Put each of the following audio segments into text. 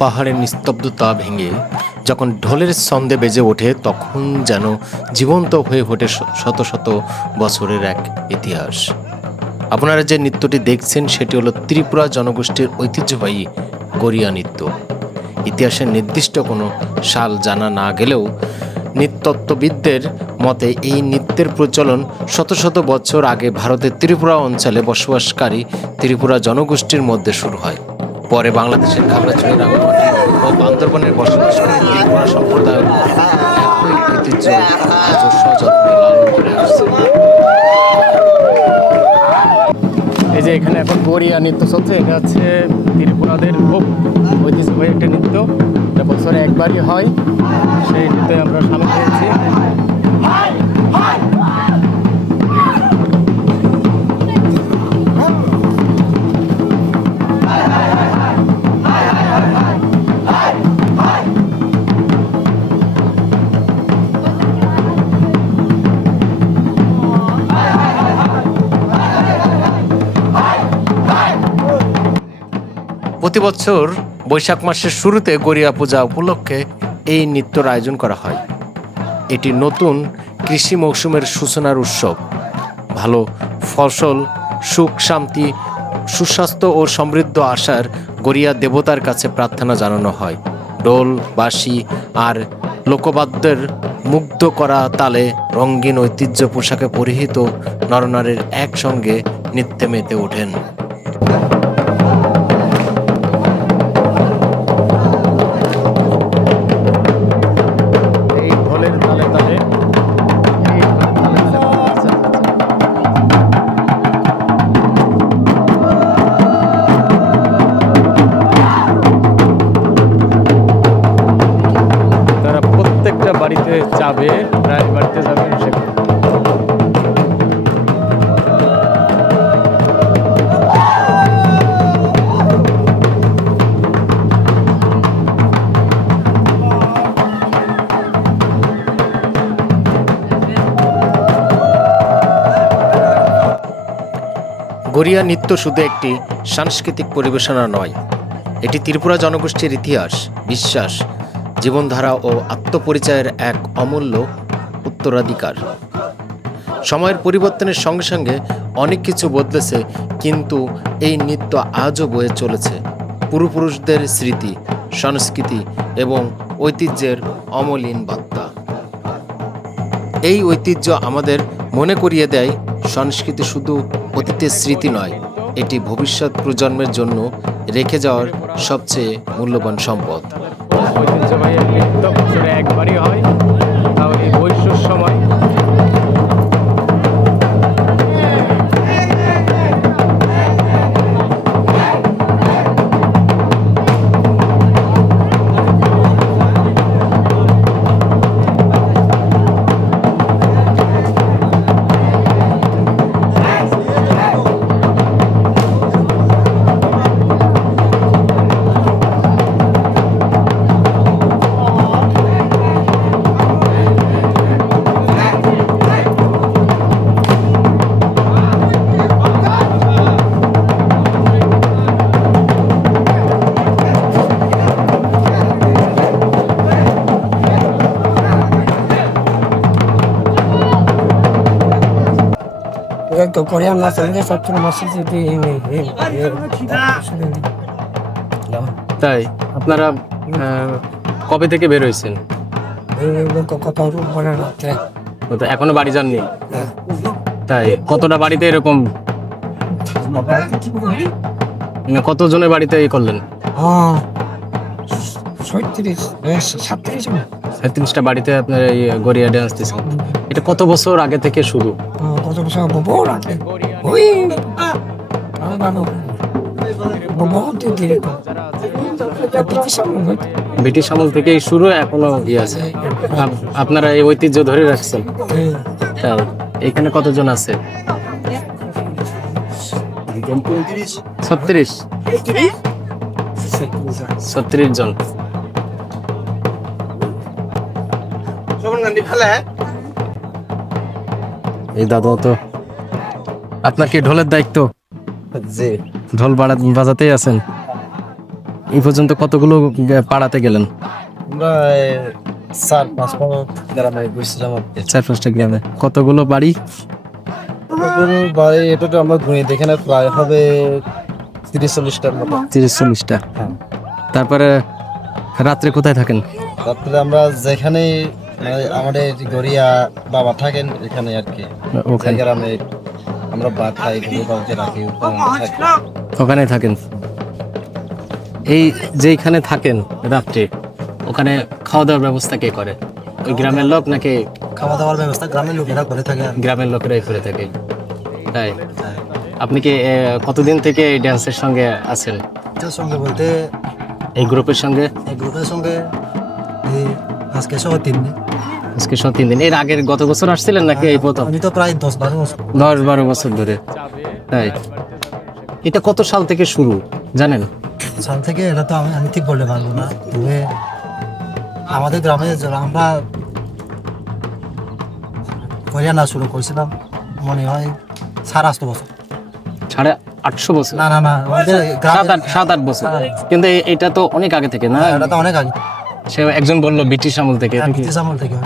পাহাড়ের নিস্তব্ধতা ভেঙে যখন ঢোলের ছন্দে বেজে ওঠে, তখন যেন জীবন্ত হয়ে ওঠে শত শত বছরের এক ইতিহাস। আপনারা যে নৃত্যটি দেখছেন সেটি হলো ত্রিপুরা জনগোষ্ঠীর ঐতিহ্যবাহী গরিয়া নৃত্য। ইতিহাসের নির্দিষ্ট কোনো সাল জানা না গেলেও নৃতত্ত্ববিদদের মতে এই নৃত্যের প্রচলন শত শত বছর আগে ভারতের ত্রিপুরা অঞ্চলে বসবাসকারী ত্রিপুরা জনগোষ্ঠীর মধ্যে শুরু হয়। পরে বাংলাদেশের খাগড়াছড়ি, রাঙ্গামাটি ও বান্দরবানের বসবাসকারী ত্রিপুরা সম্প্রদায় একই ঐতিহ্য আজও সযত্নে লালন করে আসছে। এই যে এখানে এখন গরিয়া নৃত্য চলছে, এটা হচ্ছে ত্রিপুরাদের খুব ঐতিহ্যবাহী একটা নৃত্য, এটা বছরে একবারই হয়। সেই নৃত্যে আমরা সামিল হয়েছি। প্রতি বছর বৈশাখ মাসের শুরুতে গরিয়া পূজা উপলক্ষে এই নৃত্যর আয়োজন করা হয়। এটি নতুন কৃষি মৌসুমের সূচনার উৎসব। ভালো ফসল, সুখ শান্তি, সুস্বাস্থ্য ও সমৃদ্ধ আশার গরিয়া দেবতার কাছে প্রার্থনা জানানো হয়। ঢোল, বাঁশি আর লোকবাদ্যের মুগ্ধ করা তালে রঙিন ঐতিহ্য পোশাকে পরিহিত নরনারীর একসঙ্গে নৃত্যে মেতে ওঠেন। বাড়িতে যাবে, প্রায় বাড়িতে যাবে গরিয়া নৃত্য শুধু একটি সাংস্কৃতিক পরিবেশনা নয়, এটি ত্রিপুরা জনগোষ্ঠীর ইতিহাস, বিশ্বাস, জীবনধারা ও আত্মপরিচয়ের এক অমূল্য উত্তরাধিকার। সময়ের পরিবর্তনের সঙ্গে সঙ্গে অনেক কিছু বদলেছে, কিন্তু এই নৃত্য আজও বয়ে চলেছে পূর্বপুরুষদের স্মৃতি, সংস্কৃতি এবং ঐতিহ্যের অমলিন বার্তা। এই ঐতিহ্য আমাদের মনে করিয়ে দেয় সংস্কৃতি শুধু অতীতের স্মৃতি নয়, এটি ভবিষ্যৎ প্রজন্মের জন্য রেখে যাওয়ার সবচেয়ে মূল্যবান সম্পদ। ঐতিহ্যবাহী নৃত্য বছরে একবারই হয়, তাও এই বৈশাখ সময়। তাই আপনারা কবে থেকে বের হয়েছেন? এখনো বাড়ি যাননি? তাই কতটা বাড়িতে এরকম, কতজনের বাড়িতে এই করলেন? 37টা বাড়িতে আপনার এই গরিয়া ডান্স দিচ্ছেন। এটা কত বছর আগে থেকে শুরু? কত বছর আগে ব্রিটিশ আমল থেকেই শুরু, এখনো আছে। আপনারা এই ঐতিহ্য ধরে রাখছেন। এখানে কতজন আছে? 36 জন। এই দাদা তো আপনার কি ঢোলের দায়িত্ব? ঢোল বাজাতেই আছেন? এই পর্যন্ত কতগুলো পাড়াতে গেলেন? আমরা 4-5 গ্রামে ঘুরছিলাম আর কি। 4-5টা গ্রামে। কতগুলো বাড়ি? বাড়ি এটা তো আমরা ঘুরে দেখে না, প্রায় হবে 30-40টার মতো। 30-40টা। হ্যাঁ। তারপরে রাত্রে কোথায় থাকেন? তারপরে আমরা যেখানে মানে আমাদের গড়িয়া বাবা থাকেন এখানে আর কি, ওখানে গ্রামে আমরা ভাত খাই, গরু বাবাকে রাখি, ওখানে আমরা থাকি। ওখানে থাকেন। এই যেখানে থাকেন রাত্রে, ওখানে খাওয়া দাওয়ার ব্যবস্থা কে করে? ওই গ্রামের লোক নাকি খাওয়া দাওয়ার ব্যবস্থা গ্রামের লোকেরা করে থাকে আর কি। গ্রামের লোকেরাই করে থাকে? তাই? আপনি কি কতদিন থেকে এই ড্যান্সের সঙ্গে আছেন? এটার সঙ্গে বলতে এই গ্রুপের সঙ্গে? এই গ্রুপের সঙ্গে এই আজকে সহ 3 দিন। আজকে 3 দিন। এর আগের গত বছর আসছিলেন নাকি এই প্রথম? আমি তো প্রায় 10-12 বছর। 10-12 বছর ধরে। তাই? এটা কত সাল থেকে শুরু জানেন? সাল থেকে এটা তো আমি ঠিক বলতে পারবো না, তবে আমাদের গ্রামে যারা আমরা হরিয়ানা শুরু করেছিলাম মনে হয় 8.5 বছর। 850 বছর? না না না, আমাদের গ্রামে 7-8 বছর। কিন্তু এটা তো অনেক আগে থেকে না? এটা তো অনেক আগে, সে একজন বললো ব্রিটিশ আমল থেকে। ব্রিটিশ আমল থেকে।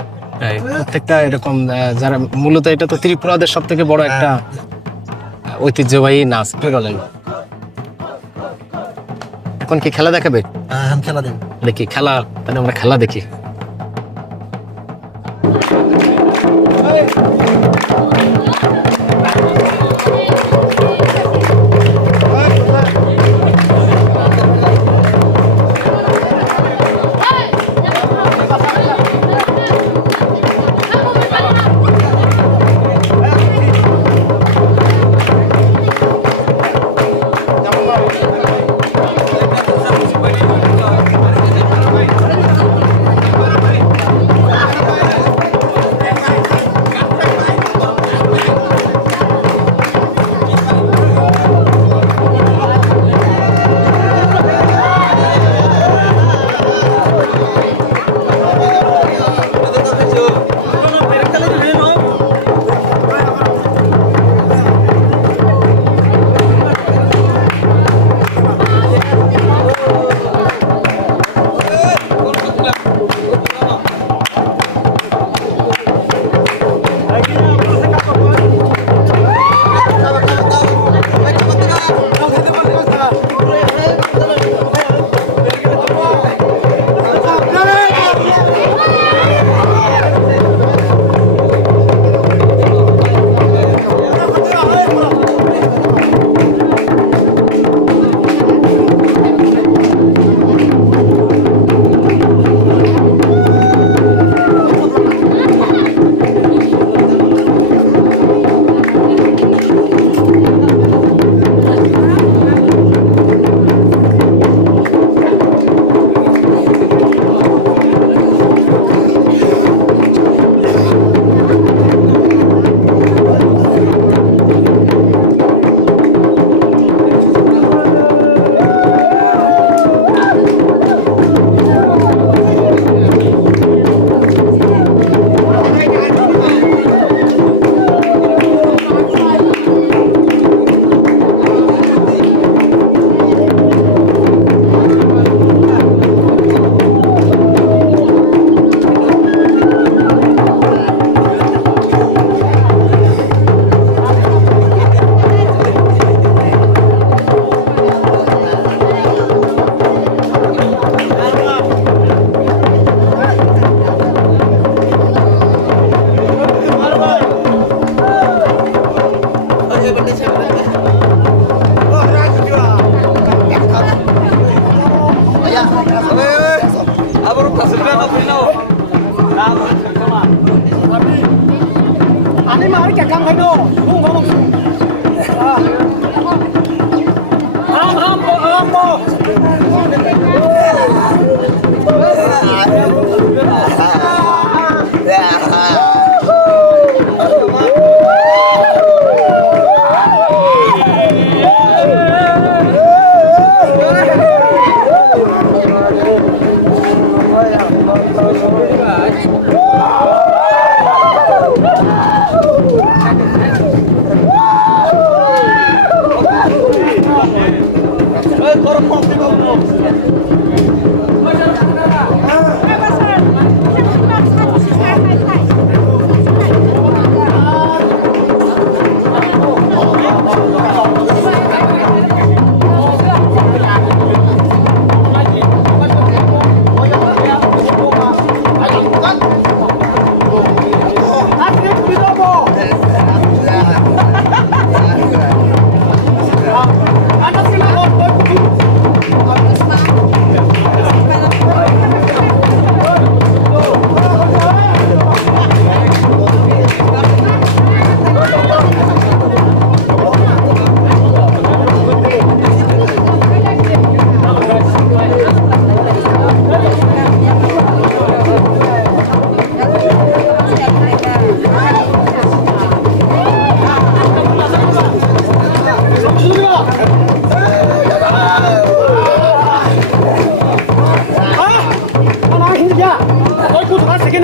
তাই? প্রত্যেকটা এরকম যারা মূলত এটা তো ত্রিপুরাদের সব থেকে বড় একটা ঐতিহ্যবাহী নাচ। বলেন এখন কি খেলা দেখাবে? এখন খেলা দিন। দেখি খেলা, তাহলে আমরা খেলা দেখি।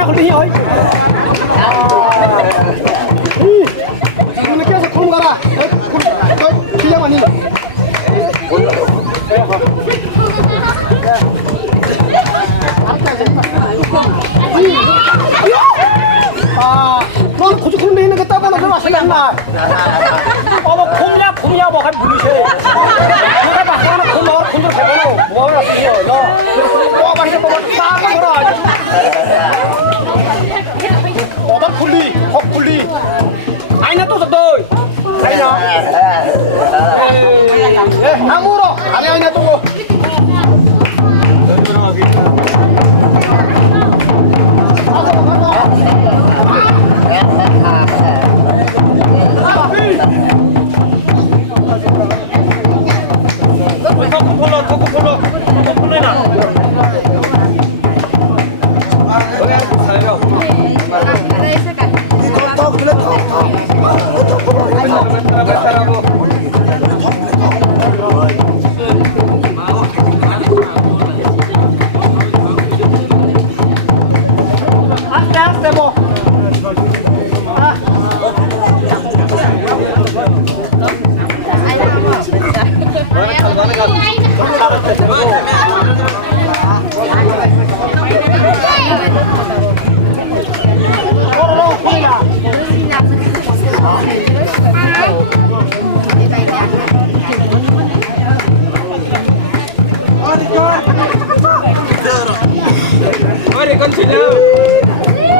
홀리 어이. 이거 계속 콩 가라. 너 기야만이. 너 고추 콩 있는 거 따다가 좀 왔으면 안 나. 뭐 콩이야 뭐 한 분이세. 내가 막 하나 콩 넣어 콩들 배고로 뭐하나 그려 너. 맛있게 먹어 딱 먹어라. 어떤 굴리 헛굴리. 아니나 또 너. 아니나. 아무로 아니나 또. Mari continue.